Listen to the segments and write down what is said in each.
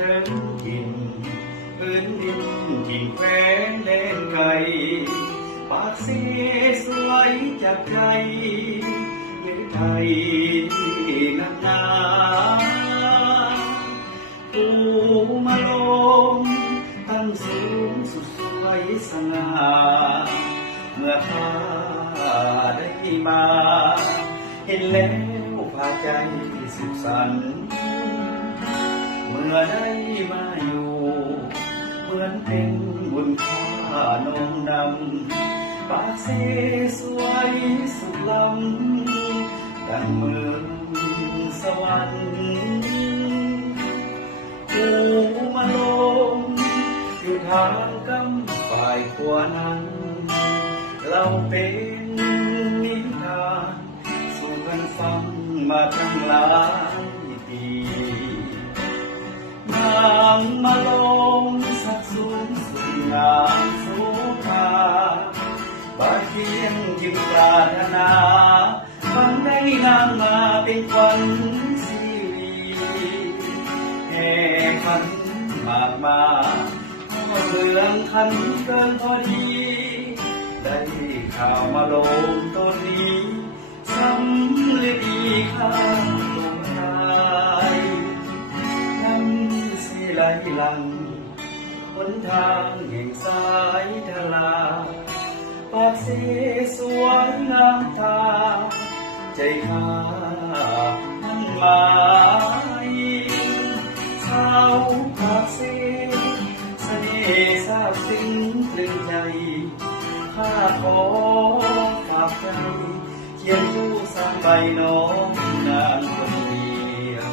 เดินกินพื้นดินที่แคว้นแดนไกลปากเสสวยจากใจหรือไทยนักหนาปูมาลงตั้งสูงสุดสวยสง่าเมื่อข้าได้มาเห็นแล้วพาใจสุขสันต์เมื่อได้มาอยู่เหมือนเป็นบุญค่านองนำปากเสสวยสุดล้ำดังเมืองสวรรค์ปูมาลงอยู่ทางกำฝ่ายขวานั้นเราเป็นนิทานสู่กันฟังมาตั้งหลายปีนางมาลงสักสูงสุดงามโสภาบาเทียงยิ่งปรารถนาฟังได้นางมาเป็นขวัญสิริแห่ขันมากมาพ่อเมืองขันเกินพอดีได้ข่าวมาลงต้นนี้สำเร็จดีข้าตรงกายน้ำสีไหลหลังหนทางแห่งสายทลาปากเสสวยงามตาใจข้านั่นหมายสาวปากเสเสน่ห์ซาบซึ้งตรึงใจข้าขอฝากใจเขียนผู้สร้างใบน้องนานคนเดียว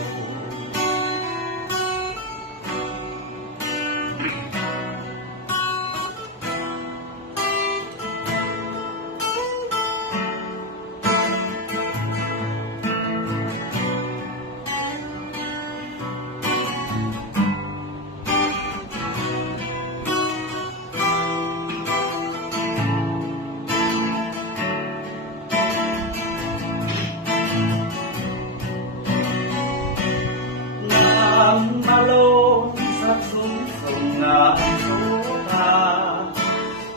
มาโลสักสูงส่งงามโสภา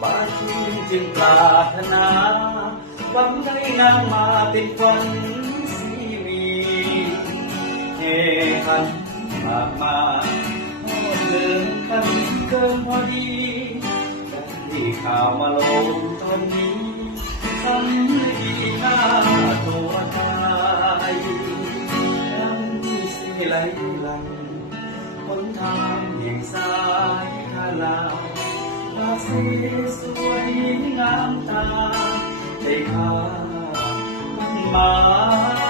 บาชีจึงปรารถนาหวังได้นางมาเป็นขวัญสีวีเฮขันมากมาพ่อเดินขันเกินพอดีได้ข่าวมาลงตอนนี้ทำให้หน้าตัวตายนั่งสิไหลหลังหนทางแห่งสายทลาปากเสสวยงามตาใจข้ามันหมาย